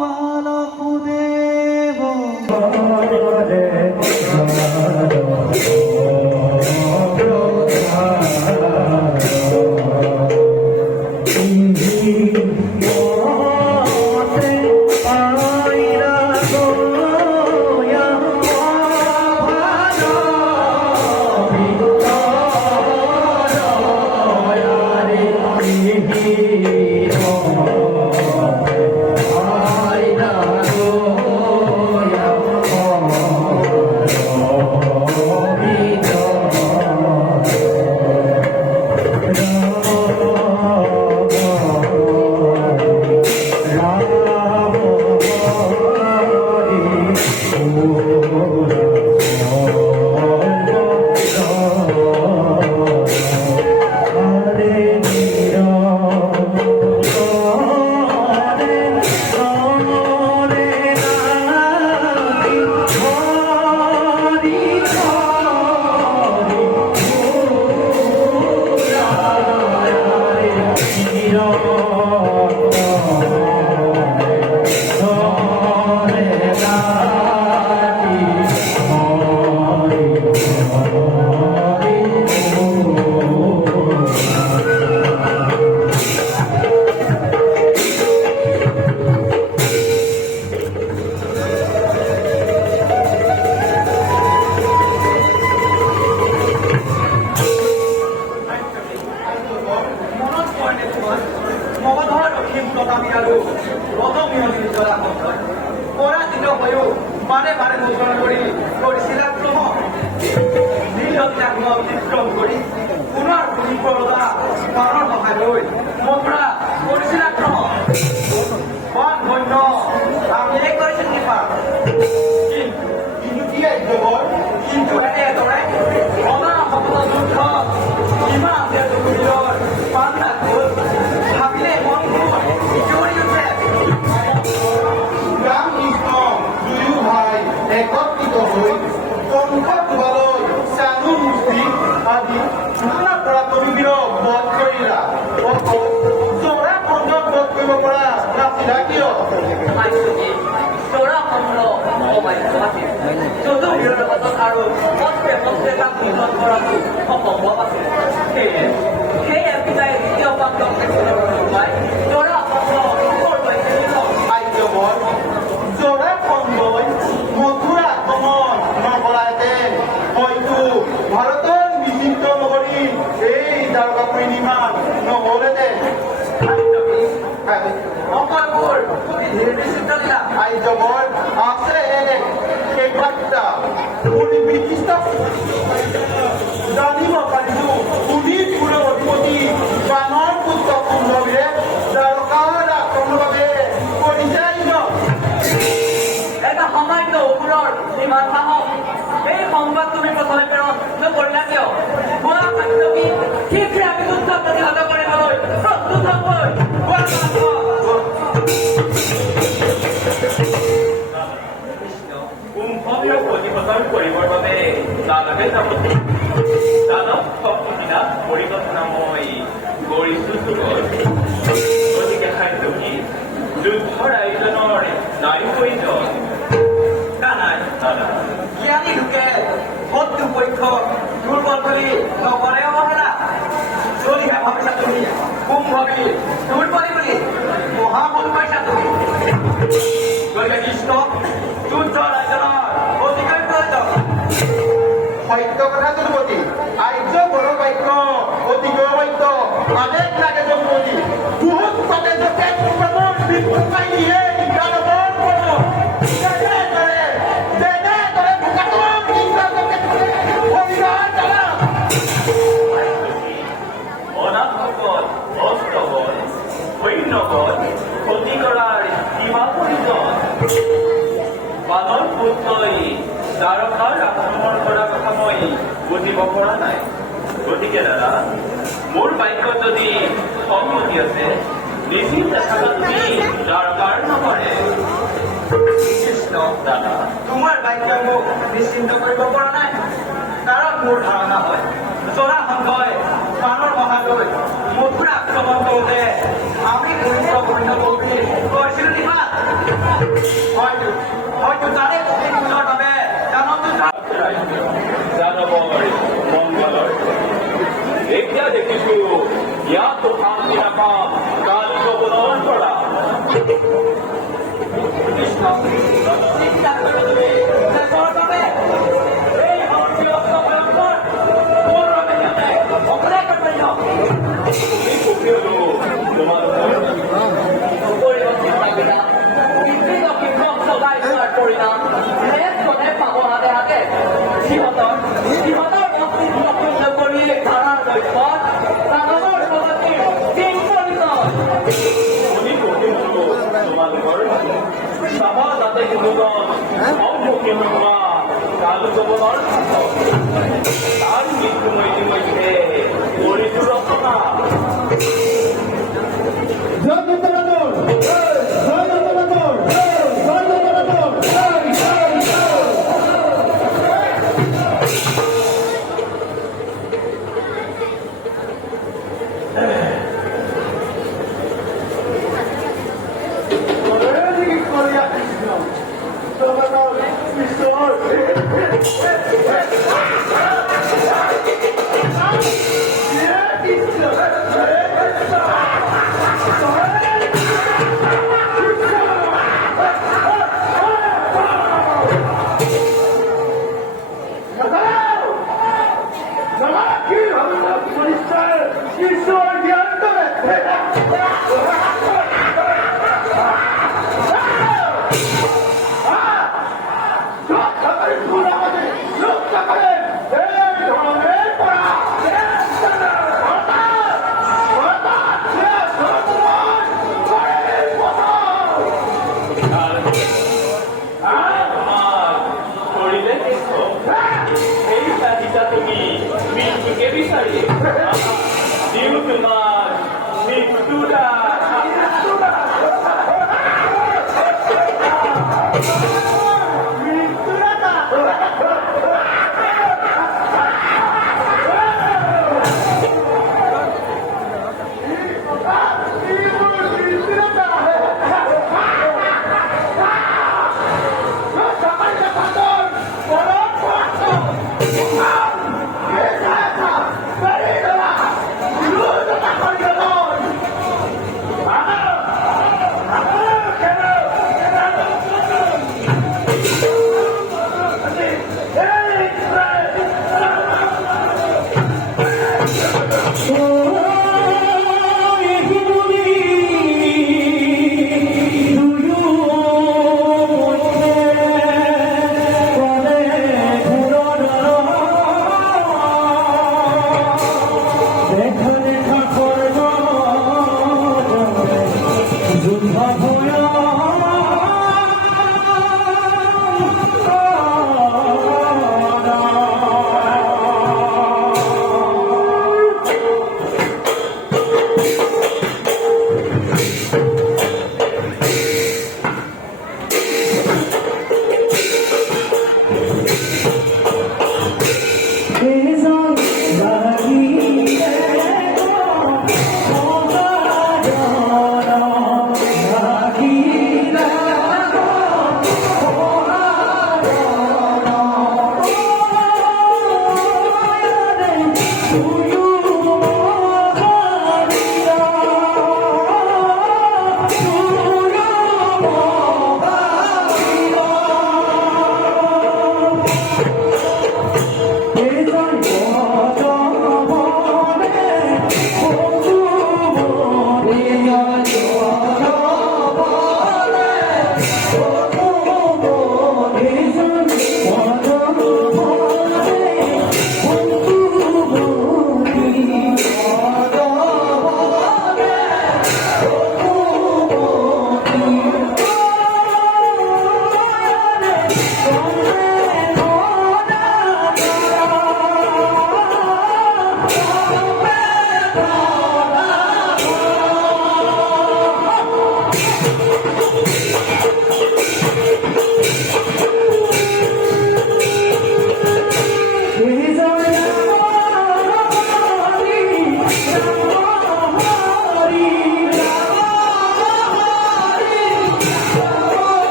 বালকুদেব বাৰে বাৰে মোচন কৰিছিল আক্ৰমণ নীলতে অতিক্ৰম কৰি পুনৰ বিপদা প্ৰাণৰ সহায় লৈ মথুৰা কৰিছিল আক্ৰমণ বন ধন্য আমিয়ে কৰিছিল কৃপা কিন্তু কি আজ্ঞাবৰ কিন্তু এনেদৰে অনাহত যুদ্ধ ইমান দেশৰ পান্না গ'ল ভাবিলে মনবোৰ শিয়ৰি উঠে একত্ৰিত হৈ কংসক কোবালৈ চানু মুষ্টি আদি ঘটনা পৰা কবিবীৰক বধ কৰিলা চৌৰা খণ্ডক বধ কৰিব পৰা নাছিলা কিয় চৌৰা খণ্ড যদুবীৰৰ লগত আৰু মস্তে মস্তে তাক নিধন কৰাটো অসম্ভৱ আছিল সেয়ে পিতাই দ্বিতীয় পাণ্ডক চৌৰা খণ্ড আজ্ঞাবৰ চৌৰা খণ্ডই মথুৰা আক্ৰমণ নকৰাহেঁতেন হয়তো ভাৰতৰ বিচিত্ৰ নগৰী এই দ্বাৰকাপুৰী নিৰ্মাণ নহ'লহেঁতেন অকলবোৰ নিৰ্দিষ্ট আজ্ঞাবৰ আছে কেইবাটা বিশিষ্ট জানিব পাৰিছো শোণিতপুৰৰ অধিপতি বানৰ পুত্ৰ কুম্ভবীৰে দ্বাৰকাৰ আক্ৰমণৰ বাবে পৰিচালিত এটা সামান্য অসুৰৰ ইমান সাহস এই সংবাদ তুমি প্ৰথমে প্ৰেৰণ নকৰিলা কিয় হোৱা কাৰ্যবী শীঘ্ৰে আমি যুদ্ধ প্ৰতিহত কৰিবলৈ প্ৰস্তুত হ'বই কুম্ভবীৰক প্ৰতিহত কৰিবৰ বাবে দানৱে যাবতি দানৱ শক্তিবিনা পৰিকল্পনাময় কৰিছো গতিকে সাধ্যকি যুদ্ধৰ আয়োজনৰ নাই প্ৰয়োজন জ্ঞানী লোকে শত্ৰু পক্ষক দুৰ্বল বুলি নকৰে অৱহেলা যদিহে ভাবিছা তুমি কুম্ভবীৰ দুৰ্বলী বুলি মহাভুল পাইছা তুমি গতিকে কৃষ্ণ যুদ্ধৰ আয়োজনৰ অতিকৈ প্ৰয়োজন সত্য কথা যদুপতি আৰ্য বড় বাক্য অতিকৈ সত্য আদেশ লাগে যদুপতি বহুত পাতে যতে বিপুল পাই দিয়ে অনাথকল অস্ত্ৰবল সৈন্যবল ক্ষতি কৰাৰ সীমা প্ৰয়োজন বানৰ পুত্ৰই দ্বাৰকাৰ আক্ৰমণ কৰাৰ কথা মই বুজিব পৰা নাই গতিকে দাদা মোৰ বাক্যত যদি সন্মতি আছে নিশ্চিত তুমি দ্বাৰকাৰ নকৰে কৃষ্ণ দাদা তোমাৰ বাক্যই মোক নিশ্চিন্ত কৰিব পৰা নাই কাৰণ মোৰ ধাৰণা হয় জৰাসন্ধই বানৰ মহালৈ মথুৰা আক্ৰমণ কৰোঁতে আমি গুৰুত্বপূৰ্ণ বুলি কৈছিলো নিশা শান্তি রাখা কালকে বদল করা কৃষ্ণ চিন্তা করে তুমি করবে এই আমার বিরক্ত ভয়ঙ্কর তোর রবে কেমনে অপরাধ করবে না তুমি কোথায় লোক তোমার পরিবর্তন লাগবে না বিকৃত বিক্রম সদাই করার পরিণাম শেষ করে পাবো হাতে হাতে সিহতর অস্তিত্ব করিয়ে ধারার বৈপদ প্রাণবর সমাজের তিন পরিণত তুমি কোথায় লোক তোমার ঘর সভা যাতে গুণগণ অভ্যকে হওয়া কালকে বদল তার মৃত্যুময় মধ্যে পরিচয় রচনা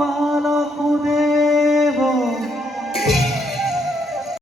পাল সুদে